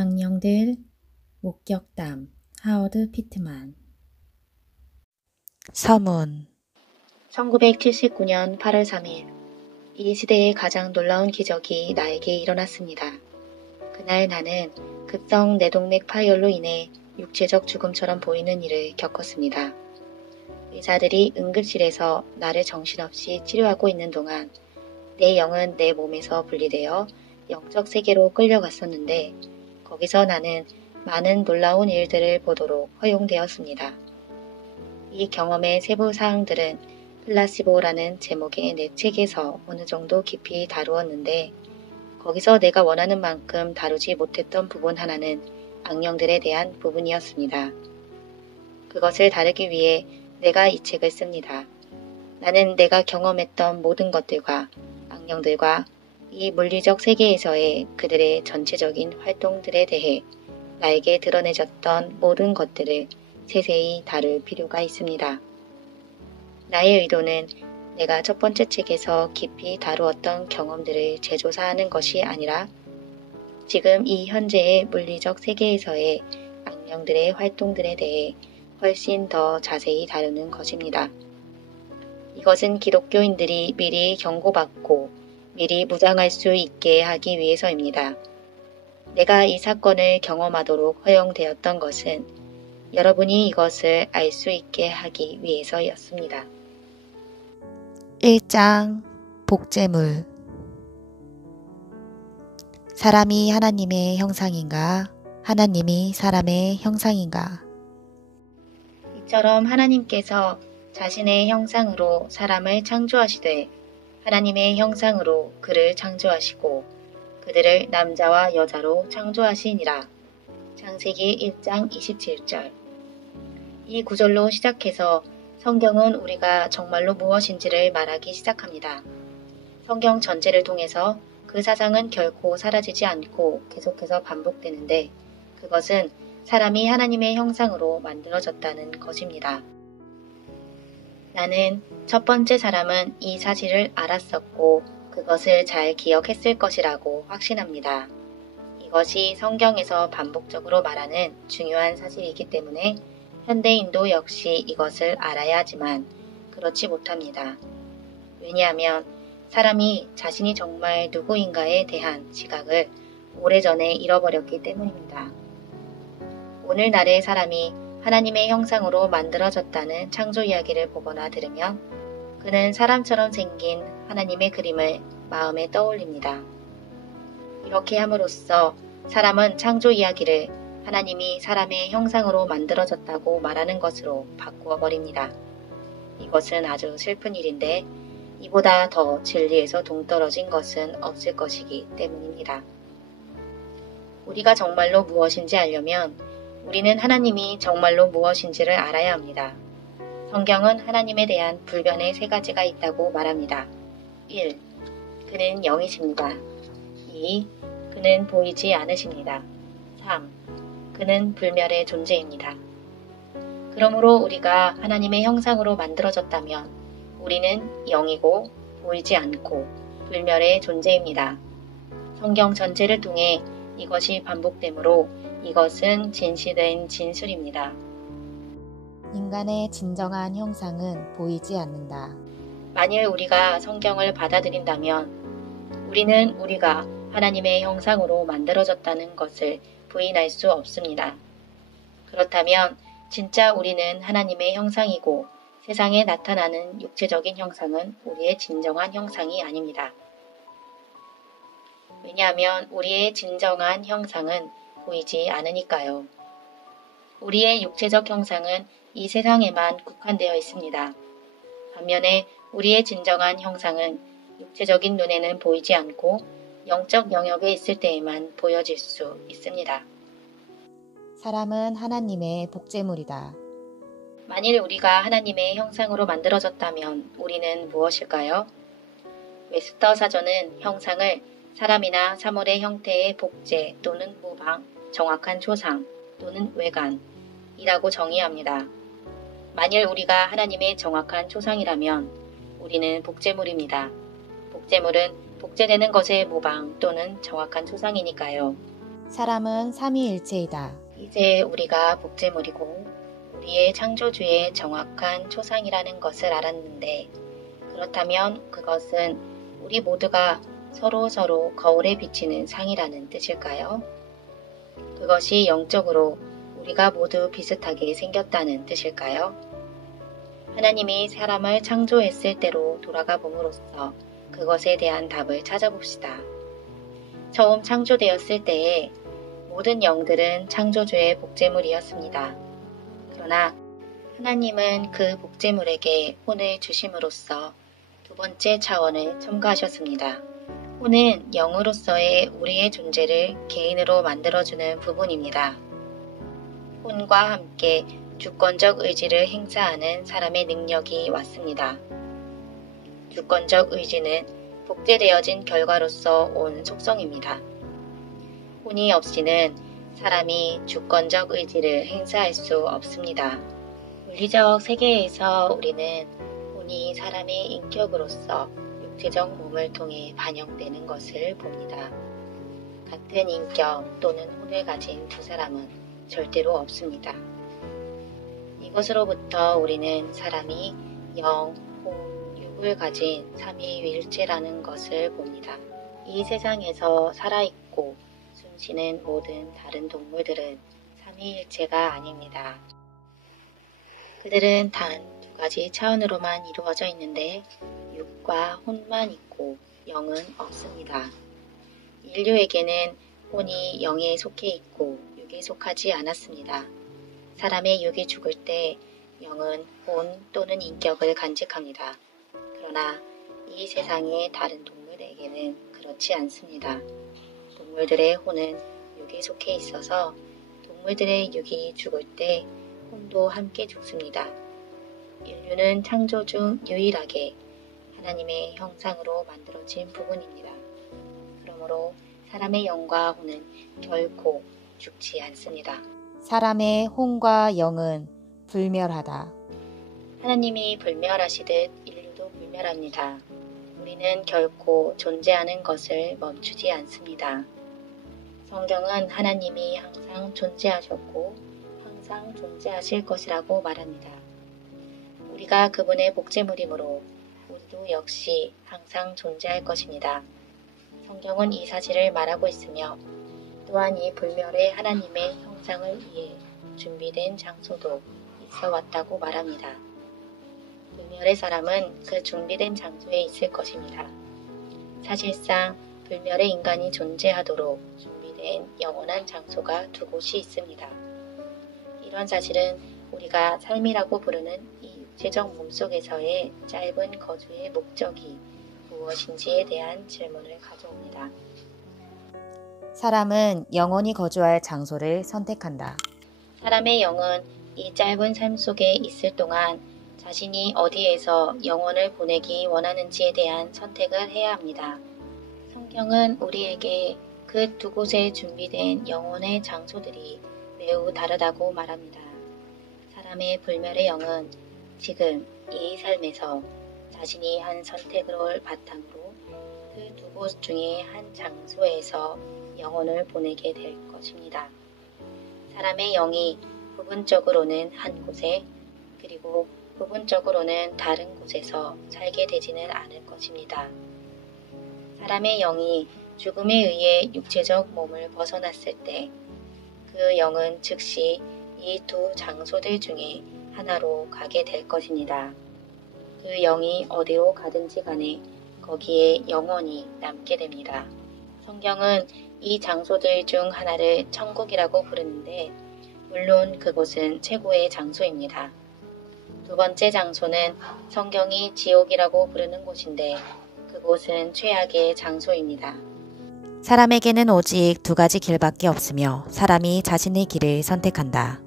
악령들 목격담 하워드 피트만. 서문 1979년 8월 3일, 이 시대의 가장 놀라운 기적이 나에게 일어났습니다. 그날 나는 급성 뇌동맥 파열로 인해 육체적 죽음처럼 보이는 일을 겪었습니다. 의사들이 응급실에서 나를 정신없이 치료하고 있는 동안 내 영은 내 몸에서 분리되어 영적 세계로 끌려갔었는데, 거기서 나는 많은 놀라운 일들을 보도록 허용되었습니다. 이 경험의 세부 사항들은 플라시보라는 제목의 내 책에서 어느 정도 깊이 다루었는데, 거기서 내가 원하는 만큼 다루지 못했던 부분 하나는 악령들에 대한 부분이었습니다. 그것을 다루기 위해 내가 이 책을 씁니다. 나는 내가 경험했던 모든 것들과 악령들과 이 물리적 세계에서의 그들의 전체적인 활동들에 대해 나에게 드러내졌던 모든 것들을 세세히 다룰 필요가 있습니다. 나의 의도는 내가 첫 번째 책에서 깊이 다루었던 경험들을 재조사하는 것이 아니라 지금 이 현재의 물리적 세계에서의 악령들의 활동들에 대해 훨씬 더 자세히 다루는 것입니다. 이것은 기독교인들이 미리 경고받고 미리 무장할 수 있게 하기 위해서입니다. 내가 이 사건을 경험하도록 허용되었던 것은 여러분이 이것을 알 수 있게 하기 위해서였습니다. 1장 복제물 사람이 하나님의 형상인가? 하나님이 사람의 형상인가? 이처럼 하나님께서 자신의 형상으로 사람을 창조하시되 하나님의 형상으로 그를 창조하시고 그들을 남자와 여자로 창조하시니라. 창세기 1장 27절. 이 구절로 시작해서 성경은 우리가 정말로 무엇인지를 말하기 시작합니다. 성경 전체를 통해서 그 사상은 결코 사라지지 않고 계속해서 반복되는데, 그것은 사람이 하나님의 형상으로 만들어졌다는 것입니다. 나는 첫 번째 사람은 이 사실을 알았었고 그것을 잘 기억했을 것이라고 확신합니다. 이것이 성경에서 반복적으로 말하는 중요한 사실이기 때문에 현대인도 역시 이것을 알아야 하지만 그렇지 못합니다. 왜냐하면 사람이 자신이 정말 누구인가에 대한 지각을 오래전에 잃어버렸기 때문입니다. 오늘날의 사람이 하나님의 형상으로 만들어졌다는 창조 이야기를 보거나 들으면 그는 사람처럼 생긴 하나님의 그림을 마음에 떠올립니다. 이렇게 함으로써 사람은 창조 이야기를 하나님이 사람의 형상으로 만들어졌다고 말하는 것으로 바꾸어 버립니다. 이것은 아주 슬픈 일인데 이보다 더 진리에서 동떨어진 것은 없을 것이기 때문입니다. 우리가 정말로 무엇인지 알려면 우리는 하나님이 정말로 무엇인지를 알아야 합니다. 성경은 하나님에 대한 불변의 세 가지가 있다고 말합니다. 1. 그는 영이십니다. 2. 그는 보이지 않으십니다. 3. 그는 불멸의 존재입니다. 그러므로 우리가 하나님의 형상으로 만들어졌다면 우리는 영이고 보이지 않고 불멸의 존재입니다. 성경 전체를 통해 이것이 반복되므로 이것은 진실된 진술입니다. 인간의 진정한 형상은 보이지 않는다. 만일 우리가 성경을 받아들인다면 우리는 우리가 하나님의 형상으로 만들어졌다는 것을 부인할 수 없습니다. 그렇다면 진짜 우리는 하나님의 형상이고 세상에 나타나는 육체적인 형상은 우리의 진정한 형상이 아닙니다. 왜냐하면 우리의 진정한 형상은 보이지 않으니까요. 우리의 육체적 형상은 이 세상에만 국한되어 있습니다. 반면에 우리의 진정한 형상은 육체적인 눈에는 보이지 않고 영적 영역에 있을 때에만 보여질 수 있습니다. 사람은 하나님의 복제물이다. 만일 우리가 하나님의 형상으로 만들어졌다면 우리는 무엇일까요? 웨스터 사전은 형상을 사람이나 사물의 형태의 복제 또는 모방, 정확한 초상 또는 외관이라고 정의합니다. 만일 우리가 하나님의 정확한 초상이라면 우리는 복제물입니다. 복제물은 복제되는 것의 모방 또는 정확한 초상이니까요. 사람은 삼위일체이다. 이제 우리가 복제물이고 우리의 창조주의 정확한 초상이라는 것을 알았는데 그렇다면 그것은 우리 모두가 서로 거울에 비치는 상이라는 뜻일까요? 그것이 영적으로 우리가 모두 비슷하게 생겼다는 뜻일까요? 하나님이 사람을 창조했을 때로 돌아가 봄으로써 그것에 대한 답을 찾아봅시다. 처음 창조되었을 때에 모든 영들은 창조주의 복제물이었습니다. 그러나 하나님은 그 복제물에게 혼을 주심으로써 두 번째 차원을 첨가하셨습니다. 혼은 영으로서의 우리의 존재를 개인으로 만들어주는 부분입니다. 혼과 함께 주권적 의지를 행사하는 사람의 능력이 왔습니다. 주권적 의지는 복제되어진 결과로서 온 속성입니다. 혼이 없이는 사람이 주권적 의지를 행사할 수 없습니다. 물리적 세계에서 우리는 혼이 사람의 인격으로서 육체적 몸을 통해 반영되는 것을 봅니다. 같은 인격 또는 혼을 가진 두 사람은 절대로 없습니다. 이것으로부터 우리는 사람이 영, 혼, 육을 가진 삼위일체라는 것을 봅니다. 이 세상에서 살아있고 숨쉬는 모든 다른 동물들은 삼위일체가 아닙니다. 그들은 단 두 가지 차원으로만 이루어져 있는데 육과 혼만 있고 영은 없습니다. 인류에게는 혼이 영에 속해 있고 육에 속하지 않았습니다. 사람의 육이 죽을 때 영은 혼 또는 인격을 간직합니다. 그러나 이 세상의 다른 동물에게는 그렇지 않습니다. 동물들의 혼은 육에 속해 있어서 동물들의 육이 죽을 때 혼도 함께 죽습니다. 인류는 창조 중 유일하게 하나님의 형상으로 만들어진 부분입니다. 그러므로 사람의 영과 혼은 결코 죽지 않습니다. 사람의 혼과 영은 불멸하다. 하나님이 불멸하시듯 인류도 불멸합니다. 우리는 결코 존재하는 것을 멈추지 않습니다. 성경은 하나님이 항상 존재하셨고 항상 존재하실 것이라고 말합니다. 우리가 그분의 복제물이므로 우리도 역시 항상 존재할 것입니다. 성경은 이 사실을 말하고 있으며 또한 이 불멸의 하나님의 형상을 위해 준비된 장소도 있어 왔다고 말합니다. 불멸의 사람은 그 준비된 장소에 있을 것입니다. 사실상 불멸의 인간이 존재하도록 준비된 영원한 장소가 두 곳이 있습니다. 이런 사실은 우리가 삶이라고 부르는 이 육체적 몸속에서의 짧은 거주의 목적이 무엇인지에 대한 질문을 가져옵니다. 사람은 영원히 거주할 장소를 선택한다. 사람의 영은 이 짧은 삶 속에 있을 동안 자신이 어디에서 영혼을 보내기 원하는지에 대한 선택을 해야 합니다. 성경은 우리에게 그 두 곳에 준비된 영혼의 장소들이 매우 다르다고 말합니다. 사람의 불멸의 영은 지금 이 삶에서 자신이 한 선택을 바탕으로 그 두 곳 중에 한 장소에서 영혼을 보내게 될 것입니다. 사람의 영이 부분적으로는 한 곳에 그리고 부분적으로는 다른 곳에서 살게 되지는 않을 것입니다. 사람의 영이 죽음에 의해 육체적 몸을 벗어났을 때 그 영은 즉시 이 두 장소들 중에 하나로 가게 될 것입니다. 그 영이 어디로 가든지 간에 거기에 영원히 남게 됩니다. 성경은 이 장소들 중 하나를 천국이라고 부르는데 물론 그곳은 최고의 장소입니다. 두 번째 장소는 성경이 지옥이라고 부르는 곳인데 그곳은 최악의 장소입니다. 사람에게는 오직 두 가지 길밖에 없으며 사람이 자신의 길을 선택한다.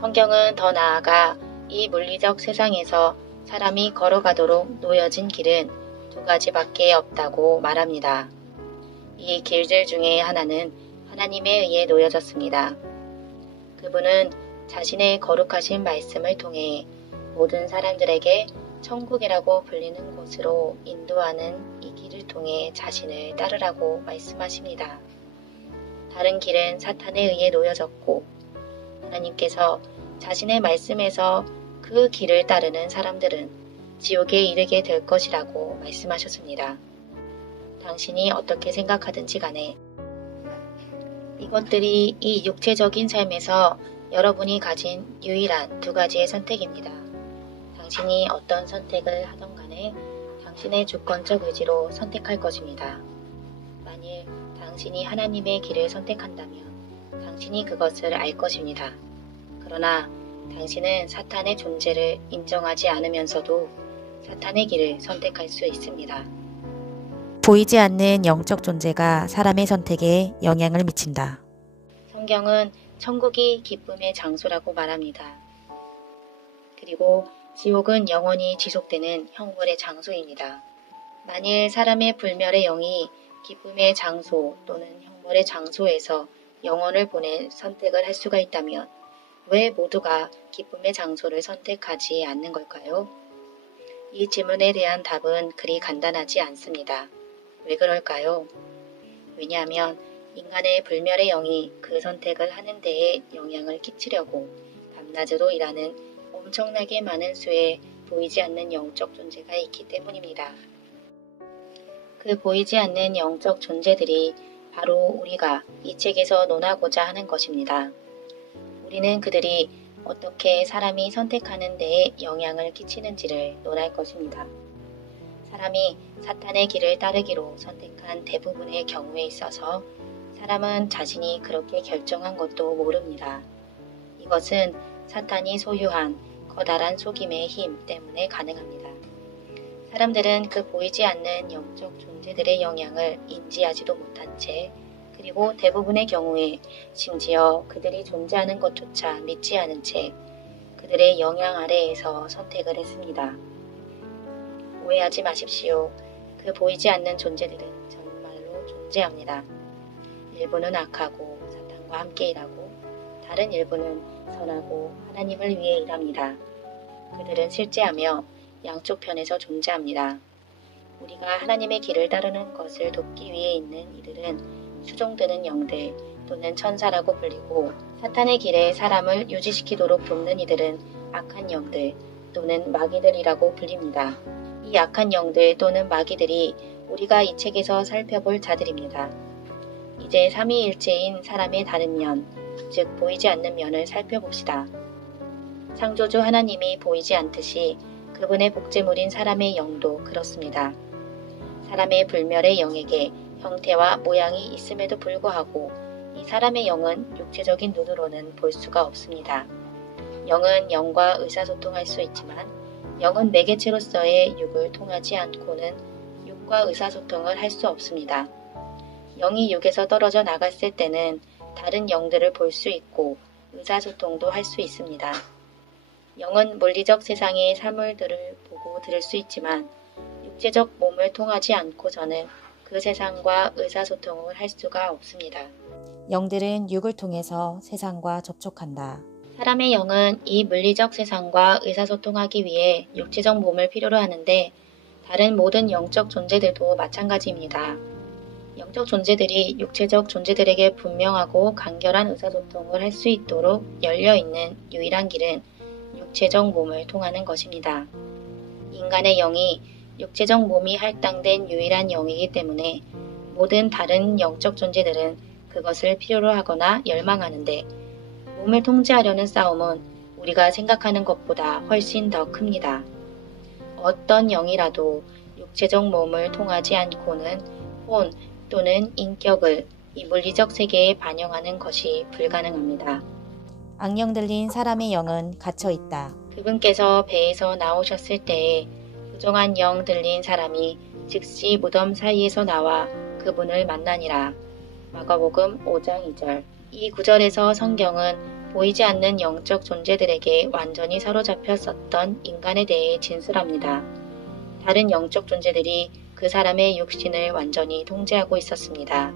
성경은 더 나아가 이 물리적 세상에서 사람이 걸어가도록 놓여진 길은 두 가지밖에 없다고 말합니다. 이 길들 중에 하나는 하나님에 의해 놓여졌습니다. 그분은 자신의 거룩하신 말씀을 통해 모든 사람들에게 천국이라고 불리는 곳으로 인도하는 이 길을 통해 자신을 따르라고 말씀하십니다. 다른 길은 사탄에 의해 놓여졌고 하나님께서 자신의 말씀에서 그 길을 따르는 사람들은 지옥에 이르게 될 것이라고 말씀하셨습니다. 당신이 어떻게 생각하든지 간에 이것들이 이 육체적인 삶에서 여러분이 가진 유일한 두 가지의 선택입니다. 당신이 어떤 선택을 하던 간에 당신의 주권적 의지로 선택할 것입니다. 만일 당신이 하나님의 길을 선택한다면 당신이 그것을 알 것입니다. 그러나 당신은 사탄의 존재를 인정하지 않으면서도 사탄의 길을 선택할 수 있습니다. 보이지 않는 영적 존재가 사람의 선택에 영향을 미친다. 성경은 천국이 기쁨의 장소라고 말합니다. 그리고 지옥은 영원히 지속되는 형벌의 장소입니다. 만일 사람의 불멸의 영이 기쁨의 장소 또는 형벌의 장소에서 영혼을 보낼 선택을 할 수가 있다면 왜 모두가 기쁨의 장소를 선택하지 않는 걸까요? 이 질문에 대한 답은 그리 간단하지 않습니다. 왜 그럴까요? 왜냐하면 인간의 불멸의 영이 그 선택을 하는 데에 영향을 끼치려고 밤낮으로 일하는 엄청나게 많은 수의 보이지 않는 영적 존재가 있기 때문입니다. 그 보이지 않는 영적 존재들이 바로 우리가 이 책에서 논하고자 하는 것입니다. 우리는 그들이 어떻게 사람이 선택하는 데에 영향을 끼치는지를 논할 것입니다. 사람이 사탄의 길을 따르기로 선택한 대부분의 경우에 있어서 사람은 자신이 그렇게 결정한 것도 모릅니다. 이것은 사탄이 소유한 커다란 속임의 힘 때문에 가능합니다. 사람들은 그 보이지 않는 영적 존재들의 영향을 인지하지도 못한 채 그리고 대부분의 경우에 심지어 그들이 존재하는 것조차 믿지 않은 채 그들의 영향 아래에서 선택을 했습니다. 오해하지 마십시오. 그 보이지 않는 존재들은 정말로 존재합니다. 일부는 악하고 사탄과 함께 일하고 다른 일부는 선하고 하나님을 위해 일합니다. 그들은 실제하며 양쪽 편에서 존재합니다. 우리가 하나님의 길을 따르는 것을 돕기 위해 있는 이들은 수종드는 영들 또는 천사라고 불리고 사탄의 길에 사람을 유지시키도록 돕는 이들은 악한 영들 또는 마귀들이라고 불립니다. 이 악한 영들 또는 마귀들이 우리가 이 책에서 살펴볼 자들입니다. 이제 삼위일체인 사람의 다른 면, 즉 보이지 않는 면을 살펴봅시다. 창조주 하나님이 보이지 않듯이 그분의 복제물인 사람의 영도 그렇습니다. 사람의 불멸의 영에게 형태와 모양이 있음에도 불구하고 이 사람의 영은 육체적인 눈으로는 볼 수가 없습니다. 영은 영과 의사소통할 수 있지만 영은 매개체로서의 육을 통하지 않고는 육과 의사소통을 할 수 없습니다. 영이 육에서 떨어져 나갔을 때는 다른 영들을 볼 수 있고 의사소통도 할 수 있습니다. 영은 물리적 세상의 사물들을 보고 들을 수 있지만 육체적 몸을 통하지 않고서는 그 세상과 의사소통을 할 수가 없습니다. 영들은 육을 통해서 세상과 접촉한다. 사람의 영은 이 물리적 세상과 의사소통하기 위해 육체적 몸을 필요로 하는데 다른 모든 영적 존재들도 마찬가지입니다. 영적 존재들이 육체적 존재들에게 분명하고 간결한 의사소통을 할 수 있도록 열려있는 유일한 길은 육체적 몸을 통하는 것입니다. 인간의 영이 육체적 몸이 할당된 유일한 영이기 때문에 모든 다른 영적 존재들은 그것을 필요로 하거나 열망하는데 몸을 통제하려는 싸움은 우리가 생각하는 것보다 훨씬 더 큽니다. 어떤 영이라도 육체적 몸을 통하지 않고는 혼 또는 인격을 이 물리적 세계에 반영하는 것이 불가능합니다. 악령 들린 사람의 영은 갇혀 있다. 그분께서 배에서 나오셨을 때에 부정한 영 들린 사람이 즉시 무덤 사이에서 나와 그분을 만나니라. 마가복음 5장 2절. 이 구절에서 성경은 보이지 않는 영적 존재들에게 완전히 사로잡혔었던 인간에 대해 진술합니다. 다른 영적 존재들이 그 사람의 육신을 완전히 통제하고 있었습니다.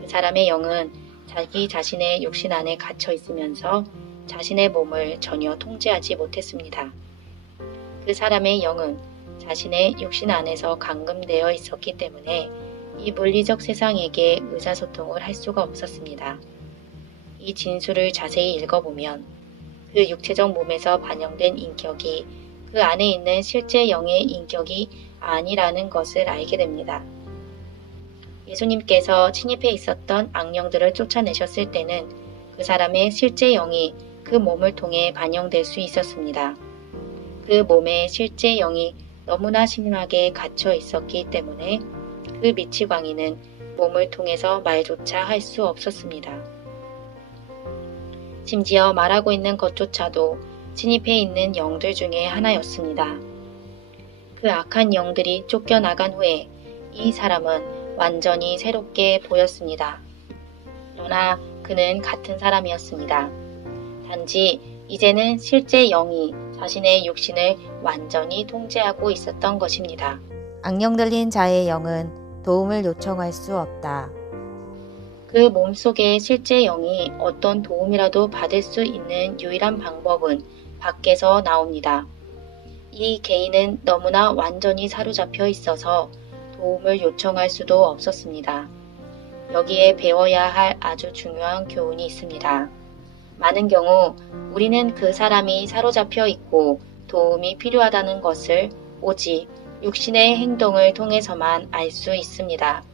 그 사람의 영은 자기 자신의 육신 안에 갇혀 있으면서 자신의 몸을 전혀 통제하지 못했습니다. 그 사람의 영은 자신의 육신 안에서 감금되어 있었기 때문에 이 물리적 세상에게 의사소통을 할 수가 없었습니다. 이 진술을 자세히 읽어보면 그 육체적 몸에서 반영된 인격이 그 안에 있는 실제 영의 인격이 아니라는 것을 알게 됩니다. 예수님께서 침입해 있었던 악령들을 쫓아내셨을 때는 그 사람의 실제 영이 그 몸을 통해 반영될 수 있었습니다. 그 몸에 실제 영이 너무나 심하게 갇혀 있었기 때문에 그 미치광이는 몸을 통해서 말조차 할 수 없었습니다. 심지어 말하고 있는 것조차도 침입해 있는 영들 중에 하나였습니다. 그 악한 영들이 쫓겨나간 후에 이 사람은 완전히 새롭게 보였습니다. 그러나 그는 같은 사람이었습니다. 단지 이제는 실제 영이 자신의 육신을 완전히 통제하고 있었던 것입니다. 악령 들린 자의 영은 도움을 요청할 수 없다. 그 몸속의 실제 영이 어떤 도움이라도 받을 수 있는 유일한 방법은 밖에서 나옵니다. 이 개인은 너무나 완전히 사로잡혀 있어서 도움을 요청할 수도 없었습니다. 여기에 배워야 할 아주 중요한 교훈이 있습니다. 많은 경우 우리는 그 사람이 사로잡혀 있고 도움이 필요하다는 것을 오직 육신의 행동을 통해서만 알 수 있습니다.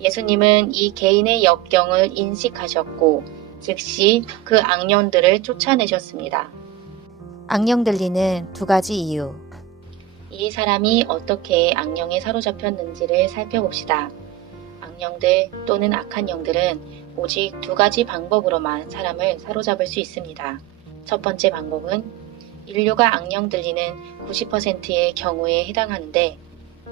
예수님은 이 개인의 역경을 인식하셨고 즉시 그 악령들을 쫓아내셨습니다. 악령 들리는 두 가지 이유. 이 사람이 어떻게 악령에 사로잡혔는지를 살펴봅시다. 악령들 또는 악한 영들은 오직 두 가지 방법으로만 사람을 사로잡을 수 있습니다. 첫 번째 방법은 인류가 악령 들리는 90%의 경우에 해당하는데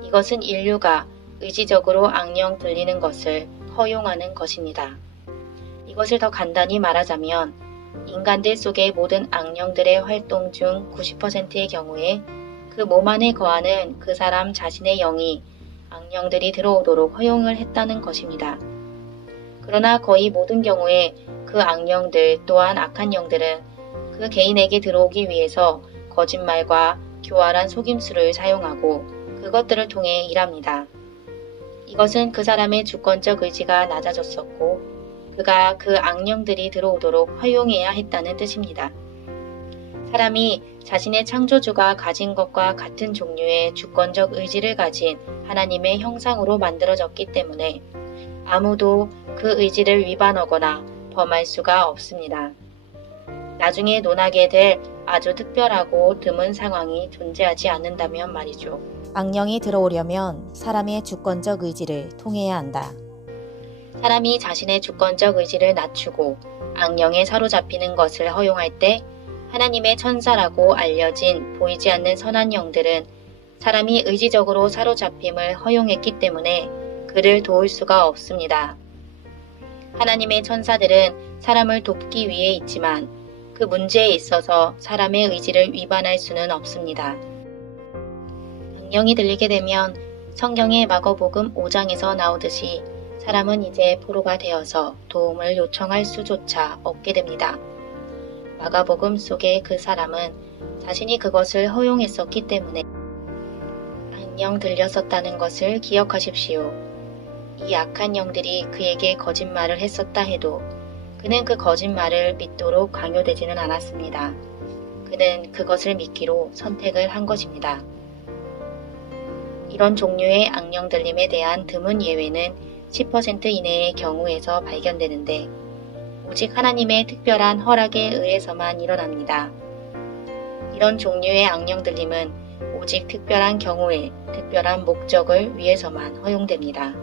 이것은 인류가 의지적으로 악령 들리는 것을 허용하는 것입니다. 이것을 더 간단히 말하자면 인간들 속의 모든 악령들의 활동 중 90%의 경우에 그 몸 안에 거하는 그 사람 자신의 영이 악령들이 들어오도록 허용을 했다는 것입니다. 그러나 거의 모든 경우에 그 악령들 또한 악한 영들은 그 개인에게 들어오기 위해서 거짓말과 교활한 속임수를 사용하고 그것들을 통해 일합니다. 이것은 그 사람의 주권적 의지가 낮아졌었고 그가 그 악령들이 들어오도록 허용해야 했다는 뜻입니다. 사람이 자신의 창조주가 가진 것과 같은 종류의 주권적 의지를 가진 하나님의 형상으로 만들어졌기 때문에 아무도 그 의지를 위반하거나 범할 수가 없습니다. 나중에 논하게 될 아주 특별하고 드문 상황이 존재하지 않는다면 말이죠. 악령이 들어오려면 사람의 주권적 의지를 통해야 한다. 사람이 자신의 주권적 의지를 낮추고 악령에 사로잡히는 것을 허용할 때 하나님의 천사라고 알려진 보이지 않는 선한 영들은 사람이 의지적으로 사로잡힘을 허용했기 때문에 그를 도울 수가 없습니다. 하나님의 천사들은 사람을 돕기 위해 있지만 그 문제에 있어서 사람의 의지를 위반할 수는 없습니다. 악령이 들리게 되면 성경의 마가복음 5장에서 나오듯이 사람은 이제 포로가 되어서 도움을 요청할 수조차 없게 됩니다. 마가복음 속의 그 사람은 자신이 그것을 허용했었기 때문에 악령 들렸었다는 것을 기억하십시오. 이 악한 영들이 그에게 거짓말을 했었다 해도 그는 그 거짓말을 믿도록 강요되지는 않았습니다. 그는 그것을 믿기로 선택을 한 것입니다. 이런 종류의 악령 들림에 대한 드문 예외는 10% 이내의 경우에서 발견되는데 오직 하나님의 특별한 허락에 의해서만 일어납니다. 이런 종류의 악령 들림은 오직 특별한 경우에 특별한 목적을 위해서만 허용됩니다.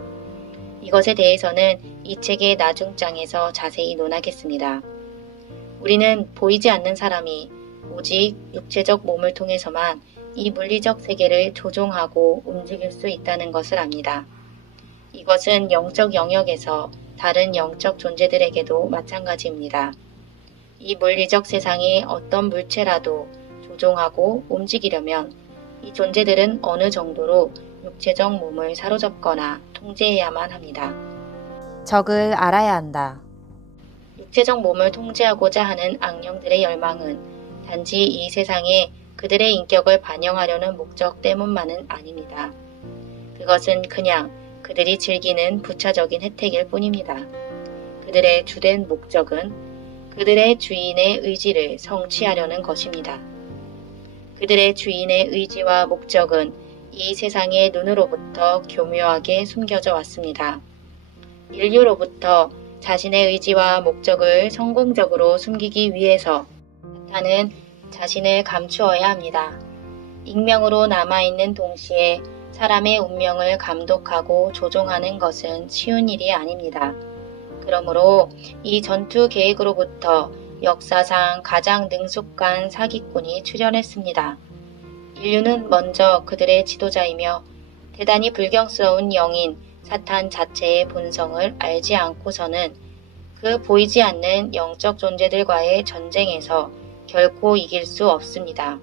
이것에 대해서는 이 책의 나중장에서 자세히 논하겠습니다. 우리는 보이지 않는 사람이 오직 육체적 몸을 통해서만 이 물리적 세계를 조종하고 움직일 수 있다는 것을 압니다. 이것은 영적 영역에서 다른 영적 존재들에게도 마찬가지입니다. 이 물리적 세상의 어떤 물체라도 조종하고 움직이려면 이 존재들은 어느 정도로 육체적 몸을 사로잡거나 통제해야만 합니다. 적을 알아야 한다. 육체적 몸을 통제하고자 하는 악령들의 열망은 단지 이 세상에 그들의 인격을 반영하려는 목적 때문만은 아닙니다. 그것은 그냥 그 그들이 즐기는 부차적인 혜택일 뿐입니다. 그들의 주된 목적은 그들의 주인의 의지를 성취하려는 것입니다. 그들의 주인의 의지와 목적은 이 세상의 눈으로부터 교묘하게 숨겨져 왔습니다. 인류로부터 자신의 의지와 목적을 성공적으로 숨기기 위해서 사탄은 자신을 감추어야 합니다. 익명으로 남아있는 동시에 사람의 운명을 감독하고 조종하는 것은 쉬운 일이 아닙니다. 그러므로 이 전투 계획으로부터 역사상 가장 능숙한 사기꾼이 출현했습니다. 인류는 먼저 그들의 지도자이며 대단히 불경스러운 영인 사탄 자체의 본성을 알지 않고서는 그 보이지 않는 영적 존재들과의 전쟁에서 결코 이길 수 없습니다.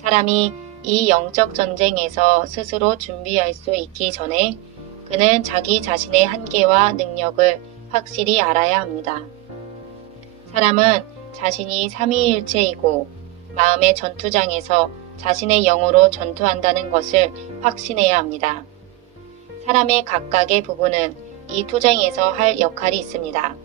사람이 이 영적 전쟁에서 스스로 준비할 수 있기 전에 그는 자기 자신의 한계와 능력을 확실히 알아야 합니다. 사람은 자신이 삼위일체이고 마음의 전투장에서 자신의 영으로 전투한다는 것을 확신해야 합니다. 사람의 각각의 부분은 이 투쟁에서 할 역할이 있습니다.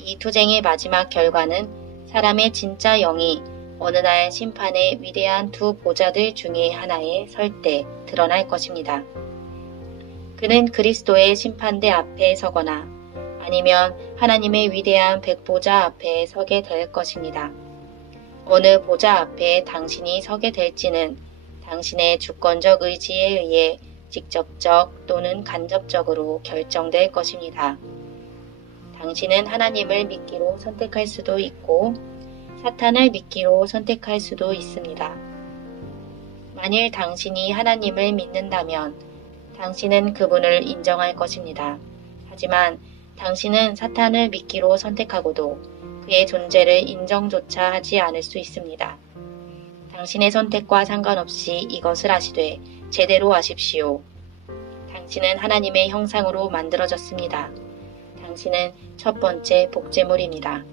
이 투쟁의 마지막 결과는 사람의 진짜 영이 어느 날 심판의 위대한 두 보좌들 중에 하나에 설 때 드러날 것입니다. 그는 그리스도의 심판대 앞에 서거나 아니면 하나님의 위대한 백보좌 앞에 서게 될 것입니다. 어느 보좌 앞에 당신이 서게 될지는 당신의 주권적 의지에 의해 직접적 또는 간접적으로 결정될 것입니다. 당신은 하나님을 믿기로 선택할 수도 있고 사탄을 믿기로 선택할 수도 있습니다. 만일 당신이 하나님을 믿는다면 당신은 그분을 인정할 것입니다. 하지만 당신은 사탄을 믿기로 선택하고도 그의 존재를 인정조차 하지 않을 수 있습니다. 당신의 선택과 상관없이 이것을 하시되 제대로 하십시오. 당신은 하나님의 형상으로 만들어졌습니다. 당신은 첫 번째 복제물입니다.